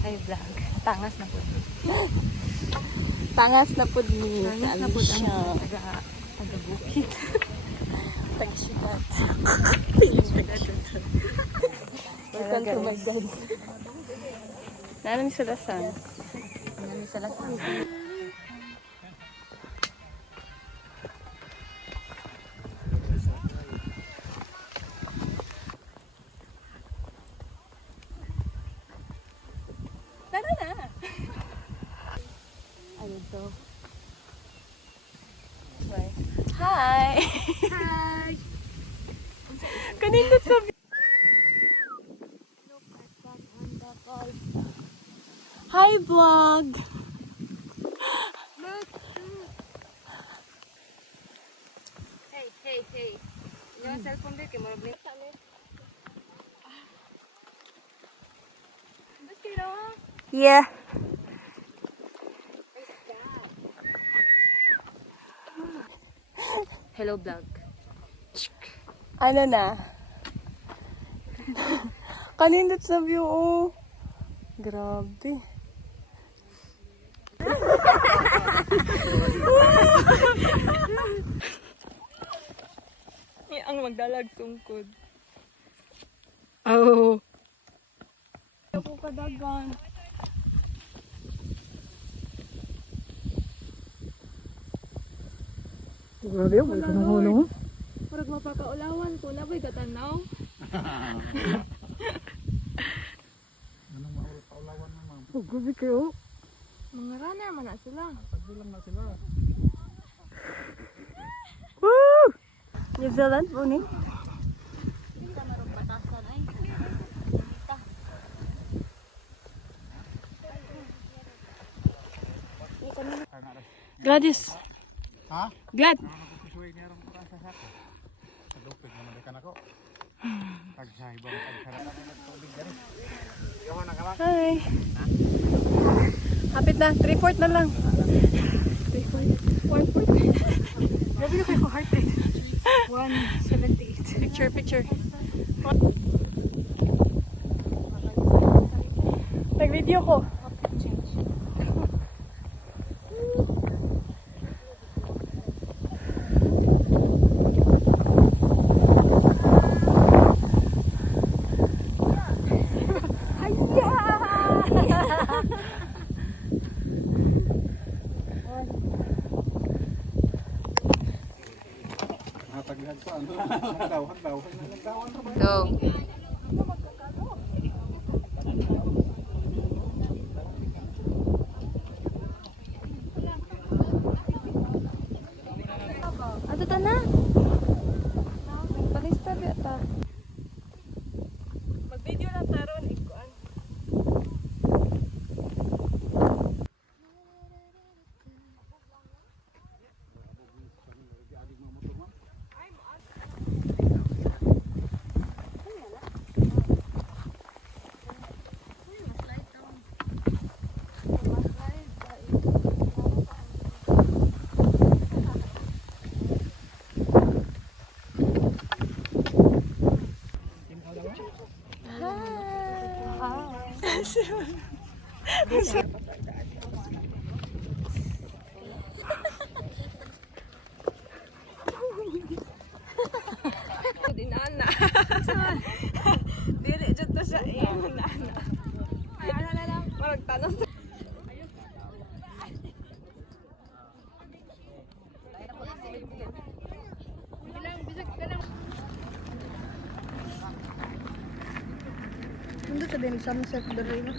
Ay, vlog. Tangas na po. Tangas na po ni Tangas na po ang taga-bukid. Taga-syudad. Welcome to my dance. Naanong sa lasan? Nami sa lasan. Tara na! Ano to? Hi! Hi! Kanina sabi. Hi vlog! Hey. Yung cellphone din, kaya marami. Yeah. Hello vlog. Ano na? Kanindot sa view, oh. Grabe. Ang magdalag sungkod. Oh. Ako kadagan. Grabe yung wala na hulong. Parang mapakaulawan ko na ba'y katanaw? Anong maulawan na ma'am? Oh, grabe kayo. Mga runner man na sila. Pagbilang na sila. Woo! New Zealand po ni. Gladys. Ha? Glad. Kusuwi niya rin ko sa sako. Kadupig naman ikan ako. Tagsahibang tagsarap na tubig gani. Ikaw na kala. Hi. Hapit na. 3/4 na lang. 1/4. Grabe na kayo heart rate. 178. Picture. Nag-video ko. Nataglag pa ano? Hagdaw. Hagdawan ra ba? Go. Ato ta na. Palista biya ta. Mag-video na taron ikuan. Dinana. Dili jud to siya dinana. Ala. Marag tanos. Nandito sa din sunset dere na.